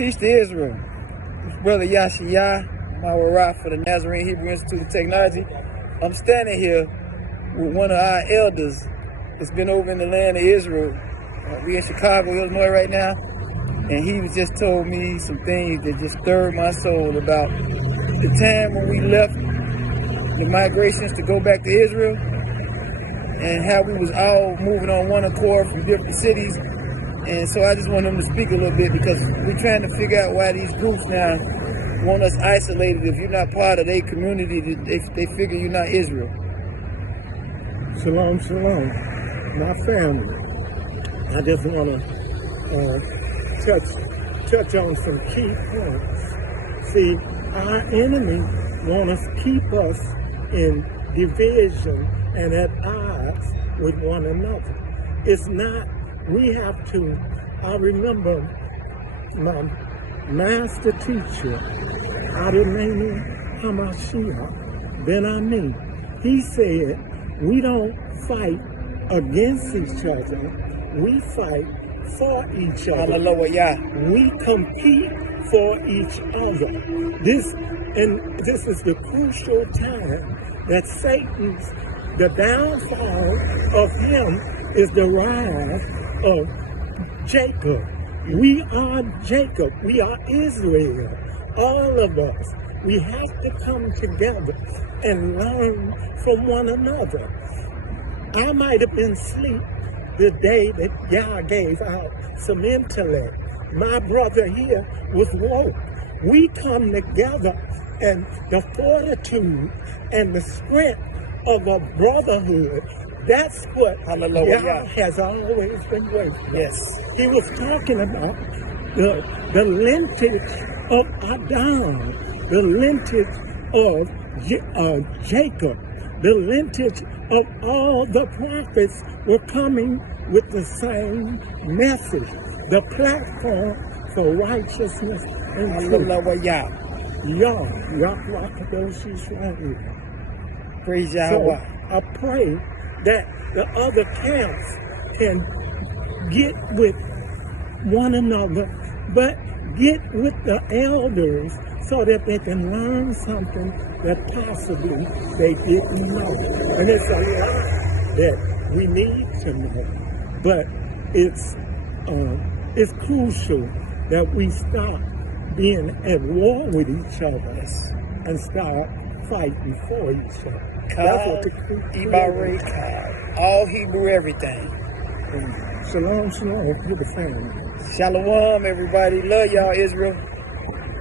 Peace to Israel. It's Brother YasheeYah, my rock for the Nazarene Hebrew Institute of Technology. I'm standing here with one of our elders that's been over in the land of Israel. We in Chicago, Illinois right now, and he just told me some things that just stirred my soul about the time when we left the migrations to go back to Israel and how we was all moving on one accord from different cities. And so I just want him to speak a little bit, because we're trying to figure out why these groups now want us isolated. If you're not part of their community, they figure you're not Israel. Shalom, shalom, my family. I just want to touch on some key points. See, our enemy want to keep us in division and at odds with one another. It's not. We have to. I remember my master teacher, Adonai Hamashiach Ben Ami. He said, we don't fight against each other. We fight for each other. We compete for each other. This is the crucial time that the downfall of him is the rise of Jacob. We are Jacob. We are Israel. All of us. We have to come together and learn from one another. I might have been asleep the day that Yah gave out some intellect. My brother here was woke. We come together, and the fortitude and the strength of a brotherhood, that's what Yah has always been waiting for. Yes. He was talking about the lineage of Adam, the lineage of Jacob, the lineage of all the prophets were coming with the same message, the platform for righteousness and truth. Praise So Yahweh. I pray that the other camps can get with one another, but get with the elders so that they can learn something that possibly they didn't know. And it's a lot that we need to know, but it's crucial that we stop being at war with each other and start fighting for each other. That's what the all Hebrew everything. Shalom, shalom to the family. Shalom, everybody. Love y'all, Israel.